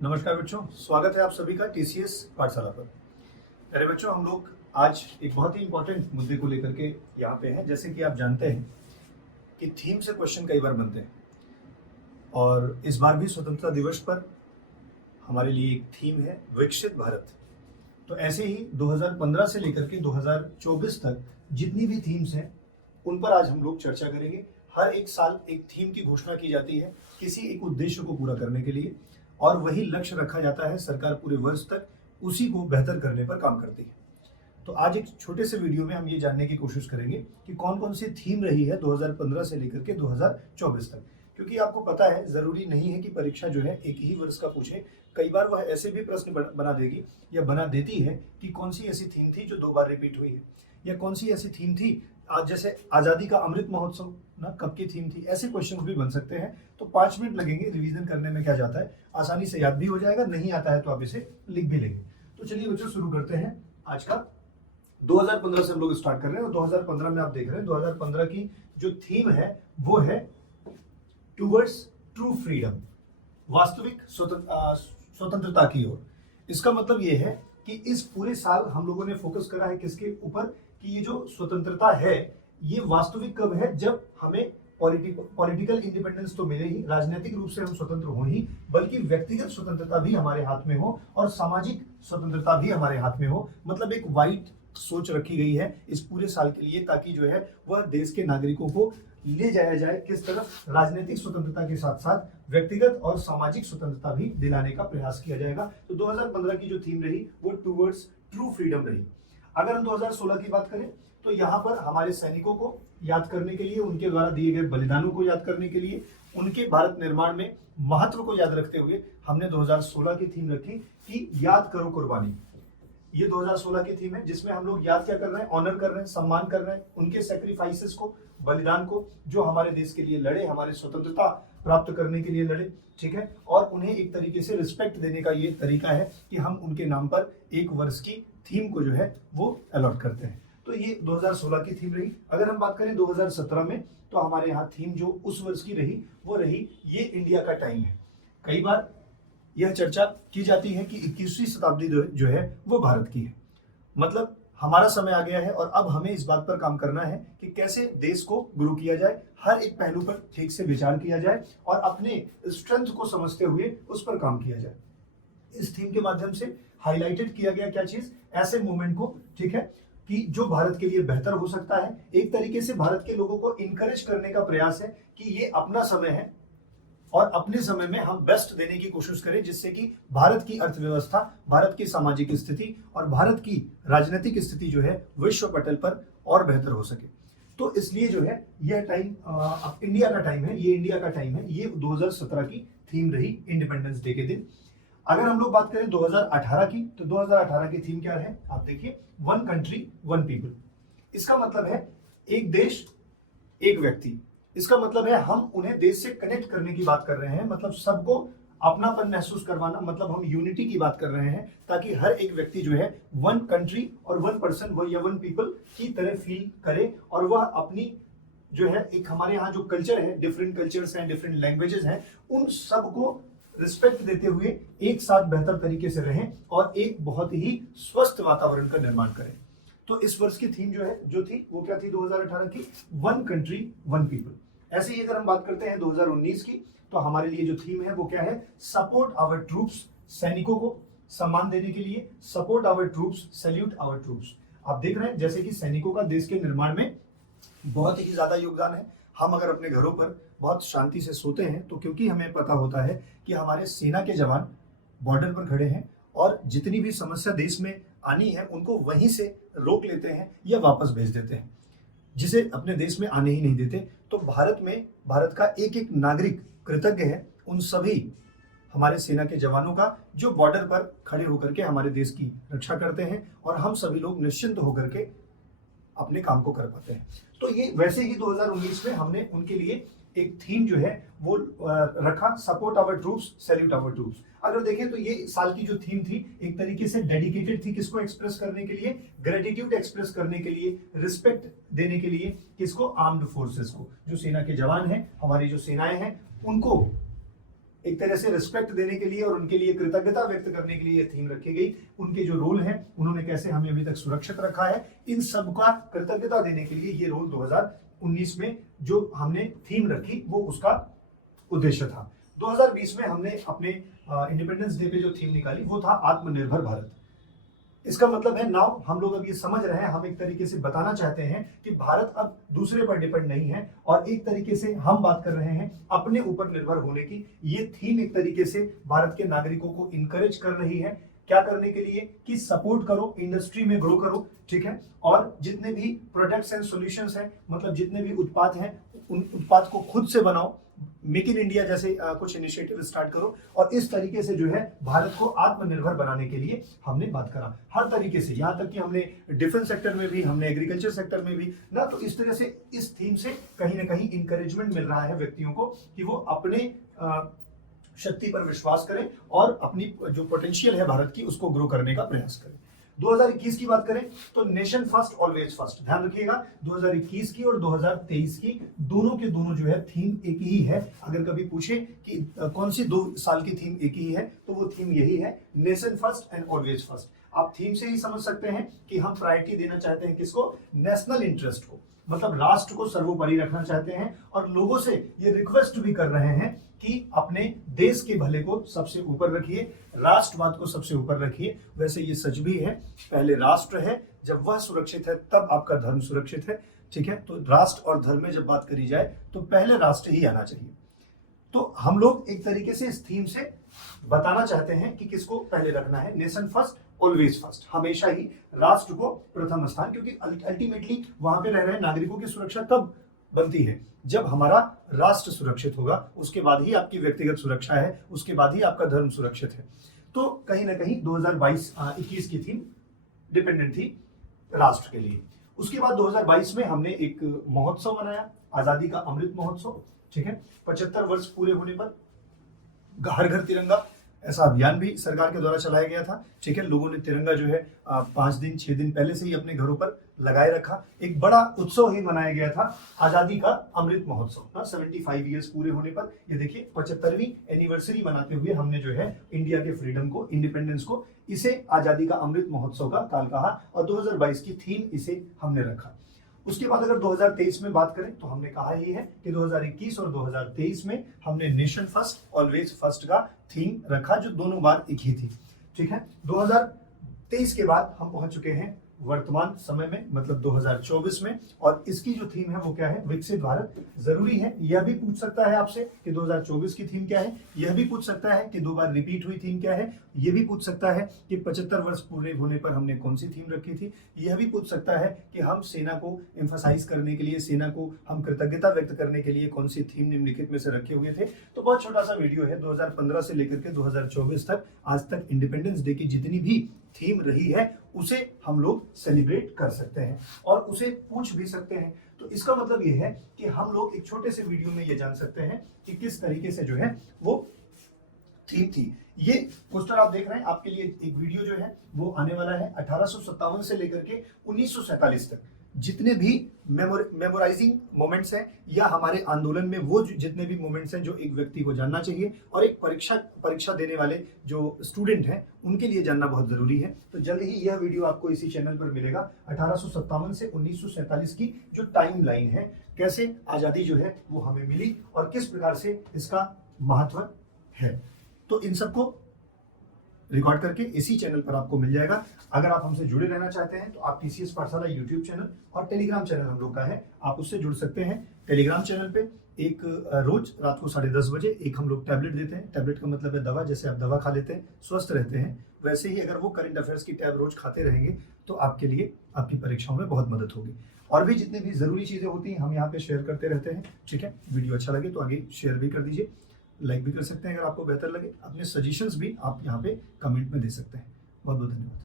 नमस्कार बच्चों, स्वागत है आप सभी का टीसीएस पाठशाला पर। अरे बच्चों, हम लोग आज एक बहुत ही इंपॉर्टेंट मुद्दे को लेकर के यहाँ पे हैं। जैसे कि आप जानते हैं कि थीम से क्वेश्चन कई बार बनते हैं और इस बार भी स्वतंत्रता दिवस पर हमारे लिए एक थीम है विकसित भारत। तो ऐसे ही 2015 से लेकर के 2024 तक जितनी भी थीम्स हैं उन पर आज हम लोग चर्चा करेंगे। हर एक साल एक थीम की घोषणा की जाती है किसी एक उद्देश्य को पूरा करने के लिए, और वही लक्ष्य रखा जाता है। सरकार पूरे वर्ष तक उसी को बेहतर करने पर काम करती है। तो आज एक छोटे से वीडियो में हम ये जानने की कोशिश करेंगे कि कौन कौन सी थीम रही है 2015 से लेकर के 2024 तक। क्योंकि आपको पता है, जरूरी नहीं है कि परीक्षा जो है एक ही वर्ष का पूछे। कई बार वह ऐसे भी प्रश्न बना देगी या बना देती है कि कौन सी ऐसी थीम थी जो 2 बार रिपीट हुई है, या कौन सी ऐसी थीम थी आज जैसे आजादी का अमृत महोत्सव ना कब की थीम थी। ऐसे क्वेश्चन भी बन सकते हैं। तो 5 मिनट लगेंगे रिवीजन करने में। क्या जाता है, आसानी से याद भी हो जाएगा, नहीं आता है तो आप इसे लिख भी लेंगे। तो चलिए बच्चों, शुरू करते हैं आज का। 2015 से हम लोग स्टार्ट कर रहे हैं और 2015 में आप देख रहे हैं 2015 की जो थीम है वो है टूवर्ड्स ट्रू फ्रीडम, वास्तविक स्वतंत्रता की ओर। इसका मतलब ये है कि इस पूरे साल हम लोगों ने फोकस करा है किसके ऊपर, कि ये जो स्वतंत्रता है ये वास्तविक कब है, जब हमें पॉलिटिकल इंडिपेंडेंस तो मिले ही, राजनीतिक रूप से हम स्वतंत्र हो ही, बल्कि व्यक्तिगत स्वतंत्रता भी हमारे हाथ में हो और सामाजिक स्वतंत्रता भी हमारे हाथ में हो। मतलब एक वाइड सोच रखी गई है इस पूरे साल के लिए, ताकि जो है वह देश के नागरिकों को ले जाया जाए किस तरफ, राजनीतिक स्वतंत्रता के साथ साथ व्यक्तिगत और सामाजिक स्वतंत्रता भी दिलाने का प्रयास किया जाएगा। तो 2015 की जो थीम रही वो टूवर्ड्स ट्रू फ्रीडम रही। अगर हम 2016 की बात करें तो यहाँ पर हमारे सैनिकों को याद करने के लिए, उनके द्वारा दिए गए बलिदानों को याद करने के लिए, उनके भारत निर्माण में महत्व को याद रखते हुए हमने 2016 की थीम रखी कि याद करो कुर्बानी। ये 2016 की थीम है जिसमें हम लोग याद क्या कर रहे हैं, ऑनर कर रहे हैं, सम्मान कर रहे हैं उनके सेक्रीफाइसेस को, बलिदान को, जो हमारे देश के लिए लड़े, हमारे स्वतंत्रता प्राप्त करने के लिए लड़े। ठीक है, और उन्हें एक तरीके से रिस्पेक्ट देने का ये तरीका है कि हम उनके नाम पर एक वर्ष की थीम को जो है वो अलॉट करते हैं। तो ये 2016 की थीम रही। अगर हम बात करें 2017 में, तो हमारे यहाँ थीम जो उस वर्ष की रही वो रही ये इंडिया का टाइम है। कई बार यह चर्चा की जाती है कि 21वीं शताब्दी जो है वो भारत की है। मतलब हमारा समय आ गया है और अब हमें इस बात पर काम करना है कि कैसे देश को ग्रो किया जाए, हर एक पहलू पर ठीक से विचार किया जाए और अपने स्ट्रेंथ को समझते हुए उस पर काम किया जाए। इस थीम के माध्यम से हाईलाइटेड किया गया क्या चीज, ऐसे मूवमेंट को, ठीक है, कि जो भारत के लिए बेहतर हो सकता है। एक तरीके से भारत के लोगों को इनकरेज करने का प्रयास है कि ये अपना समय है और अपने समय में हम बेस्ट देने की कोशिश करें, जिससे कि भारत की अर्थव्यवस्था, भारत की सामाजिक स्थिति और भारत की राजनीतिक स्थिति जो है विश्व पटल पर और बेहतर हो सके। तो इसलिए जो है यह टाइम अब इंडिया का टाइम है, ये इंडिया का टाइम है। ये 2017 की थीम रही इंडिपेंडेंस डे के दिन। अगर हम लोग बात करें 2018 की, तो 2018 की थीम क्या है, आप देखिए, वन कंट्री वन पीपल। इसका मतलब है एक देश एक व्यक्ति। इसका मतलब है हम उन्हें देश से कनेक्ट करने की बात कर रहे हैं, मतलब सबको अपनापन महसूस करवाना, मतलब हम यूनिटी की बात कर रहे हैं, ताकि हर एक व्यक्ति जो है वन कंट्री और वन पर्सन वो या वन पीपल की तरह फील करे, और वह अपनी जो है एक हमारे यहाँ जो कल्चर है, डिफरेंट कल्चर्स हैं, डिफरेंट लैंग्वेजेस हैं, उन सबको रिस्पेक्ट देते हुए एक साथ बेहतर तरीके से रहें और एक बहुत ही स्वस्थ वातावरण का निर्माण करें। तो इस वर्ष की थीम जो थी वो क्या थी 2018 की, वन कंट्री वन पीपल। ऐसे ही अगर हम बात करते हैं 2019 की, तो हमारे लिए जो थीम है वो क्या है, सपोर्ट आवर ट्रूप्स, सैनिकों को सम्मान देने के लिए, support our troops, salute our troops. आप देख रहे हैं जैसे कि सैनिकों का देश के निर्माण में बहुत ही ज्यादा योगदान है। हम अगर अपने घरों पर बहुत शांति से सोते हैं तो क्योंकि हमें पता होता है कि हमारे सेना के जवान बॉर्डर पर खड़े हैं और जितनी भी समस्या देश में आनी है उनको वहीं से रोक लेते हैं या वापस भेज देते हैं, जिसे अपने देश में आने ही नहीं देते। तो भारत का एक एक नागरिक कृतज्ञ है उन सभी हमारे सेना के जवानों का जो बॉर्डर पर खड़े होकर के हमारे देश की रक्षा करते हैं, और हम सभी लोग निश्चिंत होकर के अपने काम को कर पाते हैं। तो ये वैसे ही 2019 में हमने उनके लिए एक थीम जो है वो रखा, support our troops, salute our troops. अगर देखें तो ये साल की जो थीम थी एक तरीके से डेडिकेटेड थी किसको एक्सप्रेस करने के लिए, ग्रेटिट्यूड एक्सप्रेस करने के लिए, रिस्पेक्ट देने के लिए, किसको, आर्म्ड फोर्सेस को, जो सेना के जवान हैं, हमारी जो सेनाएं हैं, उनको एक तरह से रिस्पेक्ट देने के लिए और उनके लिए कृतज्ञता व्यक्त करने के लिए ये थीम रखी गई। उनके जो रोल है, उन्होंने कैसे हमें अभी तक सुरक्षित रखा है, इन सब का कृतज्ञता देने के लिए ये रोल 2019 में जो हमने थीम रखी वो उसका उद्देश्य था। 2020 में हमने अपने इंडिपेंडेंस डे पे जो थीम निकाली वो था आत्मनिर्भर भारत। इसका मतलब है नाउ हम लोग अब ये समझ रहे हैं, हम एक तरीके से बताना चाहते हैं कि भारत अब दूसरे पर डिपेंड नहीं है और एक तरीके से हम बात कर रहे हैं अपने ऊपर निर्भर होने की। ये थीम एक तरीके से भारत के नागरिकों को इनकरेज कर रही है, क्या करने के लिए कि सपोर्ट करो, इंडस्ट्री में ग्रो करो, ठीक है, और जितने भी प्रोडक्ट्स एंड सॉल्यूशंस हैं, मतलब जितने भी उत्पाद हैं, उन उत्पाद को खुद से बनाओ, मेक इन इंडिया जैसे कुछ इनिशिएटिव स्टार्ट करो और इस तरीके से जो है भारत को आत्मनिर्भर बनाने के लिए हमने बात करा हर तरीके से, यहाँ तक कि हमने डिफेंस सेक्टर में भी, हमने एग्रीकल्चर सेक्टर में भी ना। तो इस तरह से इस थीम से कहीं ना कहीं इंकरेजमेंट मिल रहा है व्यक्तियों को कि वो अपने शक्ति पर विश्वास करें और अपनी जो पोटेंशियल है भारत की उसको ग्रो करने का प्रयास करें। 2021 की बात करें तो नेशन फर्स्ट ऑलवेज फर्स्ट, ध्यान रखिएगा 2021 की और 2023 की दोनों के दोनों जो है थीम एक ही है। अगर कभी पूछे कि कौन सी 2 साल की थीम एक ही है तो वो थीम यही है, nation first and always first. आप थीम से ही समझ सकते हैं कि हम प्रायोरिटी देना चाहते हैं किसको, नेशनल इंटरेस्ट को, मतलब राष्ट्र को सर्वोपरि रखना चाहते हैं और लोगों से ये रिक्वेस्ट भी कर रहे हैं कि अपने देश के भले को सबसे ऊपर रखिए, राष्ट्रवाद को सबसे ऊपर रखिए। वैसे ये सच भी है, पहले राष्ट्र है, जब वह सुरक्षित है तब आपका धर्म सुरक्षित है, ठीक है। तो राष्ट्र और धर्म में जब बात करी जाए तो पहले राष्ट्र ही आना चाहिए। तो हम लोग एक तरीके से इस थीम से बताना चाहते हैं कि किसको पहले रखना है, नेशन फर्स्ट ऑलवेज फर्स्ट, हमेशा ही राष्ट्र को प्रथम स्थान, क्योंकि अल्टीमेटली वहां पे रह रहे नागरिकों की सुरक्षा तब बनती है जब हमारा राष्ट्र सुरक्षित होगा, उसके बाद ही आपकी व्यक्तिगत सुरक्षा है, उसके बाद ही आपका धर्म सुरक्षित है। तो कहीं ना कहीं 2022-21 की थीम डिपेंडेंट थी राष्ट्र के लिए। उसके बाद 2022 में हमने एक महोत्सव मनाया, आजादी का अमृत महोत्सव, ठीक है। 75 वर्ष पूरे होने पर हर घर तिरंगा ऐसा अभियान भी सरकार के द्वारा चलाया गया था, ठीक है। लोगों ने तिरंगा जो है 5 दिन 6 दिन पहले से ही अपने घरों पर लगाए रखा। एक बड़ा उत्सव ही मनाया गया था आजादी का अमृत महोत्सव ना, 75 ईयर्स पूरे होने पर। ये देखिए 75वीं एनिवर्सरी मनाते हुए हमने जो है इंडिया के फ्रीडम को, इंडिपेंडेंस को, इसे आजादी का अमृत महोत्सव का काल कहा और 2022 की थीम इसे हमने रखा। उसके बाद अगर 2023 में बात करें तो हमने कहा ही है कि 2021 और 2023 में हमने नेशन फर्स्ट ऑलवेज फर्स्ट का थीम रखा, जो दोनों बार एक ही थी, ठीक है। 2023 के बाद हम पहुंच चुके हैं वर्तमान समय में, मतलब 2024 में, और इसकी जो थीम है वो क्या है, विकसित भारत। जरूरी है यह भी पूछ सकता है आपसे कि 2024 की थीम क्या है, यह भी पूछ सकता है कि 2 बार रिपीट हुई थीम क्या है, यह भी पूछ सकता है कि 75 वर्ष पूरे होने पर हमने कौन सी थीम रखी थी, यह भी पूछ सकता है कि हम सेना को एम्फसाइज करने के लिए, सेना को हम कृतज्ञता व्यक्त करने के लिए कौन सी थीम निम्नलिखित में से रखे हुए थे। तो बहुत छोटा सा वीडियो है, 2015 से लेकर के 2024 तक आज तक इंडिपेंडेंस डे की जितनी भी थीम रही है उसे हम लोग सेलिब्रेट कर सकते हैं और उसे पूछ भी सकते हैं। तो इसका मतलब यह है कि हम लोग एक छोटे से वीडियो में ये जान सकते हैं कि किस तरीके से जो है वो थीम थी। ये पोस्टर आप देख रहे हैं, आपके लिए एक वीडियो जो है वो आने वाला है 1857 से लेकर के 1947 तक जितने भी मेमोराइजिंग मोमेंट्स हैं या हमारे आंदोलन में वो जितने भी मोमेंट्स हैं जो एक व्यक्ति को जानना चाहिए और एक परीक्षा देने वाले जो स्टूडेंट हैं उनके लिए जानना बहुत जरूरी है। तो जल्द ही यह वीडियो आपको इसी चैनल पर मिलेगा। 1857 से 1947 की जो टाइम लाइन है, कैसे आजादी जो है वो हमें मिली और किस प्रकार से इसका महत्व है, तो इन सबको रिकॉर्ड करके इसी चैनल पर आपको मिल जाएगा। अगर आप हमसे जुड़े रहना चाहते हैं तो आप टीसीएस पाठशाला यूट्यूब चैनल और टेलीग्राम चैनल हम लोग का है, आप उससे जुड़ सकते हैं। टेलीग्राम चैनल पे एक रोज रात को 10:30 बजे एक हम लोग टैबलेट देते हैं। टैबलेट का मतलब है दवा, जैसे आप दवा खा लेते हैं स्वस्थ रहते हैं, वैसे ही अगर वो करंट अफेयर्स की टैब रोज खाते रहेंगे तो आपके लिए आपकी परीक्षाओं में बहुत मदद होगी। और भी जितनी भी जरूरी चीजें होती हैं हम यहाँ पे शेयर करते रहते हैं, ठीक है। वीडियो अच्छा लगे तो आगे शेयर भी कर दीजिए, लाइक भी कर सकते हैं अगर आपको बेहतर लगे। अपने सजेशंस भी आप यहाँ पे कमेंट में दे सकते हैं। बहुत बहुत धन्यवाद।